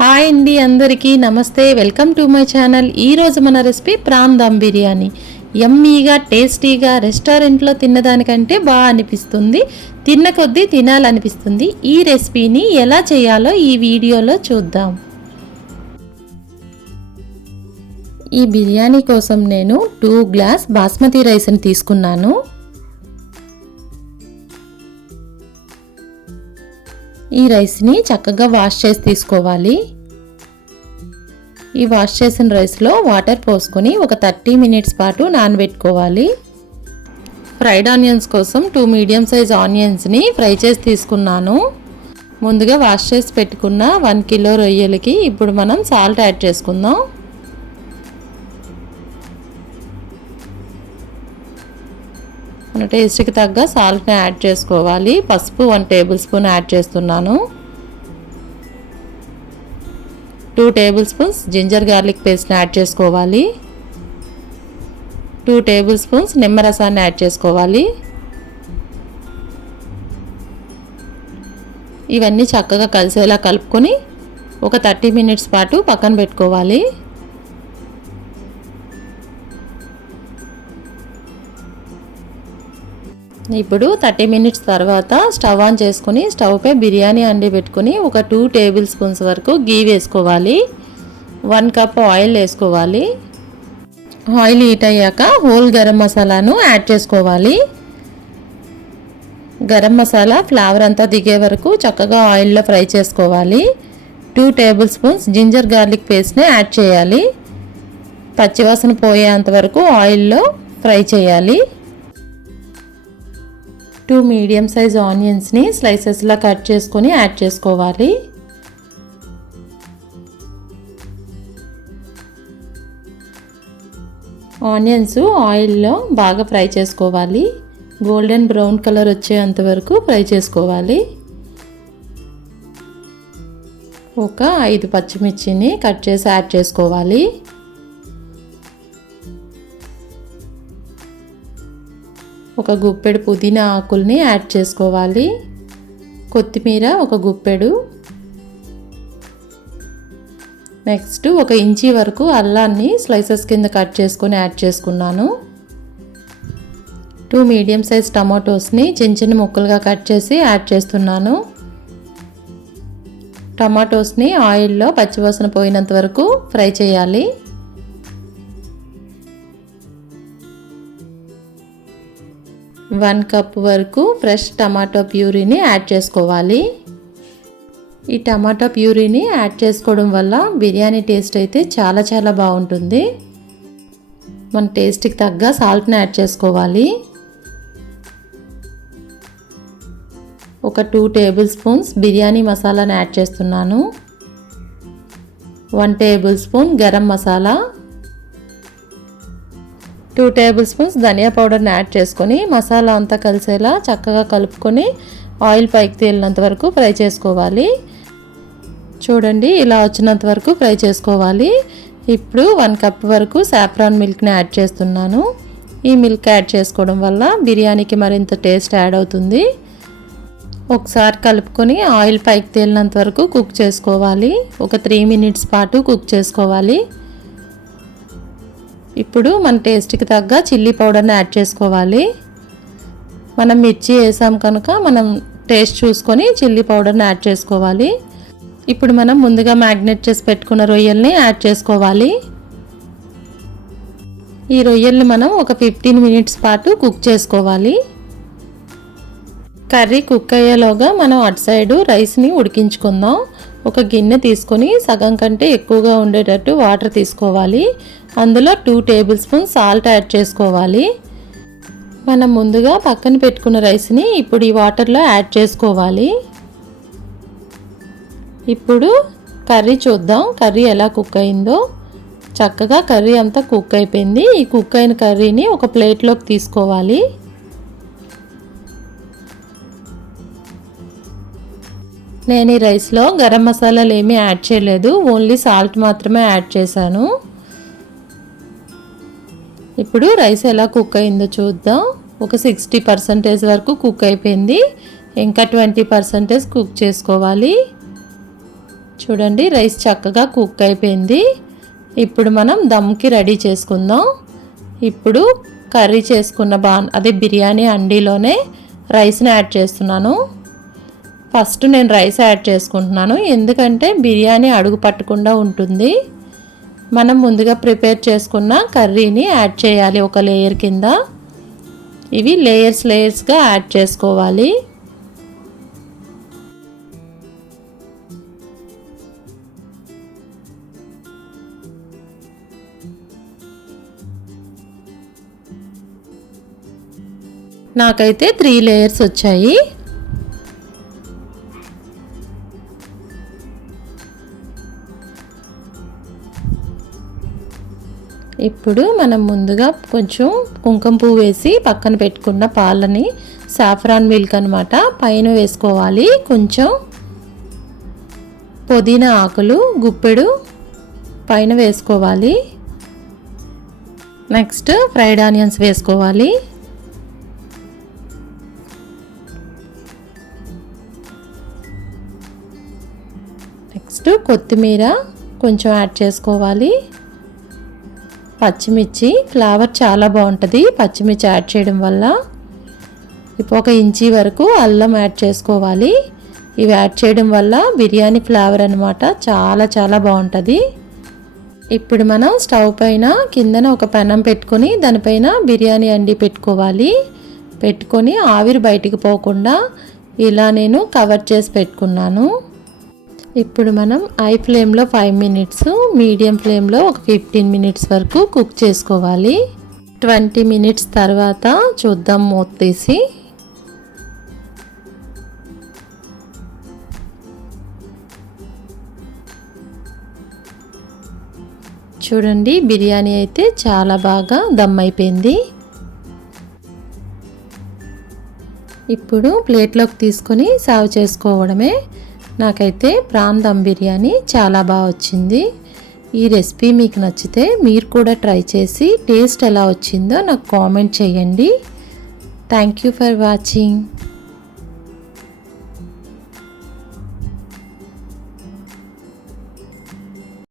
Hi అండి, అందరికీ నమస్తే. Welcome to my channel. ఈరోజు మన రెసిపీ ప్రాన్ దమ్ బిర్యానీ. యమ్మీగా టేస్టీగా రెస్టారెంట్లో తిన్నదానికంటే బాగా అనిపిస్తుంది, తిన్న కొద్దీ తినాలనిపిస్తుంది. ఈ రెసిపీని ఎలా చేయాలో ఈ వీడియోలో చూద్దాం. ఈ బిర్యానీ కోసం నేను 2 గ్లాస్ బాస్మతి రైస్ని తీసుకున్నాను. ఈ రైస్ని చక్కగా వాష్ చేసి తీసుకోవాలి. ఈ వాష్ చేసిన రైస్లో వాటర్ పోసుకొని ఒక 30 మినిట్స్ పాటు నానబెట్టుకోవాలి. ఫ్రైడ్ ఆనియన్స్ కోసం 2 మీడియం సైజ్ ఆనియన్స్ని ఫ్రై చేసి తీసుకున్నాను. ముందుగా వాష్ చేసి పెట్టుకున్న 1 కిలో రొయ్యలకి ఇప్పుడు మనం సాల్ట్ యాడ్ చేసుకుందాం. మన టేస్ట్కి తగ్గ సాల్ట్ని యాడ్ చేసుకోవాలి. పసుపు 1 టేబుల్ స్పూన్ యాడ్ చేస్తున్నాను. 2 టేబుల్ స్పూన్స్ జింజర్ గార్లిక్ పేస్ట్ని యాడ్ చేసుకోవాలి. 2 టేబుల్ స్పూన్స్ నిమ్మరసాన్ని యాడ్ చేసుకోవాలి. ఇవన్నీ చక్కగా కలిసేలా కలుపుకొని ఒక 30 మినిట్స్ పాటు పక్కన పెట్టుకోవాలి. ఇప్పుడు 30 మినిట్స్ తర్వాత స్టవ్ ఆన్ చేసుకుని స్టవ్పై బిర్యానీ అండి పెట్టుకుని ఒక 2 టేబుల్ స్పూన్స్ వరకు గీ వేసుకోవాలి. 1 కప్ ఆయిల్ వేసుకోవాలి. ఆయిల్ హీట్ అయ్యాక హోల్ గరం మసాలాను యాడ్ చేసుకోవాలి. గరం మసాలా ఫ్లేవర్ అంతా దిగే వరకు చక్కగా ఆయిల్లో ఫ్రై చేసుకోవాలి. 2 టేబుల్ స్పూన్స్ జింజర్ గార్లిక్ పేస్ట్ని యాడ్ చేయాలి. పచ్చివాసన పోయేంత వరకు ఆయిల్లో ఫ్రై చేయాలి. 2 మీడియం సైజ్ ఆనియన్స్ని స్లైసెస్లా కట్ చేసుకొని యాడ్ చేసుకోవాలి. ఆనియన్స్ ఆయిల్లో బాగా ఫ్రై చేసుకోవాలి. గోల్డెన్ బ్రౌన్ కలర్ వచ్చేంత వరకు ఫ్రై చేసుకోవాలి. ఒక 5 పచ్చిమిర్చిని కట్ చేసి యాడ్ చేసుకోవాలి. ఒక గుప్పెడు పుదీనా ఆకుల్ని యాడ్ చేసుకోవాలి. కొత్తిమీర ఒక గుప్పెడు. నెక్స్ట్ 1 ఇంచీ వరకు అల్లాన్ని స్లైసెస్ కింద కట్ చేసుకొని యాడ్ చేసుకున్నాను. 2 మీడియం సైజ్ టమాటోస్ని చిన్న చిన్న ముక్కలుగా కట్ చేసి యాడ్ చేస్తున్నాను. టమాటోస్ని ఆయిల్లో పచ్చివాసన పోయినంత వరకు ఫ్రై చేయాలి. 1 కప్ వరకు ఫ్రెష్ టమాటో ప్యూరీని యాడ్ చేసుకోవాలి. ఈ టమాటో ప్యూరీని యాడ్ చేసుకోవడం వల్ల బిర్యానీ టేస్ట్ అయితే చాలా బాగుంటుంది. మన టేస్ట్కి తగ్గ సాల్ట్ని యాడ్ చేసుకోవాలి. ఒక 2 టేబుల్ స్పూన్స్ బిర్యానీ మసాలాని యాడ్ చేస్తున్నాను. 1 tablespoon garam masala, 2 tablespoons ధనియా పౌడర్ని యాడ్ చేసుకొని మసాలా అంతా కలిసేలా చక్కగా కలుపుకొని ఆయిల్ పైకి తేలినంత వరకు ఫ్రై చేసుకోవాలి. చూడండి, ఇలా వచ్చినంత వరకు ఫ్రై చేసుకోవాలి. ఇప్పుడు 1 కప్ వరకు సాఫ్రాన్ మిల్క్ని యాడ్ చేస్తున్నాను. ఈ మిల్క్ యాడ్ చేసుకోవడం వల్ల బిర్యానీకి మరింత టేస్ట్ యాడ్ అవుతుంది. ఒకసారి కలుపుకొని ఆయిల్ పైకి తేలినంత వరకు కుక్ చేసుకోవాలి. ఒక 3 మినిట్స్ పాటు కుక్ చేసుకోవాలి. ఇప్పుడు మన టేస్ట్కి తగ్గ చిల్లీ పౌడర్ని యాడ్ చేసుకోవాలి. మనం మిర్చి వేసాం కనుక మనం టేస్ట్ చూసుకొని చిల్లీ పౌడర్ని యాడ్ చేసుకోవాలి. ఇప్పుడు మనం ముందుగా మ్యాగ్నేట్ చేసి పెట్టుకున్న రొయ్యల్ని యాడ్ చేసుకోవాలి. ఈ రొయ్యల్ని మనం ఒక 15 మినిట్స్ పాటు కుక్ చేసుకోవాలి. కర్రీ కుక్ అయ్యేలోగా మనం అటు సైడు రైస్ని ఉడికించుకుందాం. ఒక గిన్నె తీసుకొని సగం కంటే ఎక్కువగా ఉండేటట్టు వాటర్ తీసుకోవాలి. అందులో 2 టేబుల్ స్పూన్స్ సాల్ట్ యాడ్ చేసుకోవాలి. మనం ముందుగా పక్కన పెట్టుకున్న రైస్ని ఇప్పుడు ఈ వాటర్లో యాడ్ చేసుకోవాలి. ఇప్పుడు కర్రీ చూద్దాం, కర్రీ ఎలా కుక్ అయిందో. చక్కగా కర్రీ అంతా కుక్ అయిపోయింది. ఈ కుక్ అయిన కర్రీని ఒక ప్లేట్లోకి తీసుకోవాలి. నేను ఈ రైస్లో గరం మసాలాలు ఏమీ యాడ్ చేయలేదు, ఓన్లీ సాల్ట్ మాత్రమే యాడ్ చేశాను. ఇప్పుడు రైస్ ఎలా కుక్ అయిందో చూద్దాం. ఒక 60% వరకు కుక్ అయిపోయింది. ఇంకా 20% కుక్ చేసుకోవాలి. చూడండి రైస్ చక్కగా కుక్ అయిపోయింది. ఇప్పుడు మనం దమ్కి రెడీ చేసుకుందాం. ఇప్పుడు కర్రీ చేసుకున్న అదే బిర్యానీ అండీలోనే రైస్ని యాడ్ చేస్తున్నాను. ఫస్ట్ నేను రైస్ యాడ్ చేసుకుంటున్నాను, ఎందుకంటే బిర్యానీ అడుగు పట్టకుండా ఉంటుంది. మనం ముందుగా ప్రిపేర్ చేసుకున్న కర్రీని యాడ్ చేయాలి ఒక లేయర్ కింద. ఇవి లేయర్స్గా యాడ్ చేసుకోవాలి. నాకైతే 3 లేయర్స్ వచ్చాయి. ఇప్పుడు మనం ముందుగా కొంచెం కుంకుమ పువ్వు వేసి పక్కన పెట్టుకున్న పాలని, సాఫ్రాన్ మిల్క్ అన్నమాట, పైన వేసుకోవాలి. కొంచెం పుదీనా ఆకులు గుప్పెడు పైన వేసుకోవాలి. నెక్స్ట్ ఫ్రైడ్ ఆనియన్స్ వేసుకోవాలి. నెక్స్ట్ కొత్తిమీర కొంచెం యాడ్ చేసుకోవాలి. పచ్చిమిర్చి, ఫ్లేవర్ చాలా బాగుంటుంది పచ్చిమిర్చి యాడ్ చేయడం వల్ల. ఇప్పుడు 1 ఇంచీ వరకు అల్లం యాడ్ చేసుకోవాలి. ఇవి యాడ్ చేయడం వల్ల బిర్యానీ ఫ్లేవర్ అనమాట చాలా చాలా బాగుంటుంది. ఇప్పుడు మనం స్టవ్ పైన కిందన ఒక పెనం పెట్టుకొని దానిపైన బిర్యానీ అండి పెట్టుకోవాలి. పెట్టుకొని ఆవిరి బయటికి పోకుండా ఇలా నేను కవర్ చేసి పెట్టుకున్నాను. ఇప్పుడు మనం హై ఫ్లేమ్లో 5 మినిట్స్, మీడియం ఫ్లేమ్లో ఒక 15 మినిట్స్ వరకు కుక్ చేసుకోవాలి. 20 మినిట్స్ తర్వాత చూద్దాం మూత తీసి. చూడండి బిర్యానీ అయితే చాలా బాగా దమ్ అయిపోయింది. ఇప్పుడు ప్లేట్లోకి తీసుకొని సర్వ్ చేసుకోవడమే. నాకైతే ప్రాన్ దమ్ బిర్యానీ చాలా బాగా వచ్చింది. ఈ రెసిపీ మీకు నచ్చితే మీరు కూడా ట్రై చేసి టేస్ట్ ఎలా వచ్చిందో నాకు కామెంట్ చేయండి. Thank you for watching.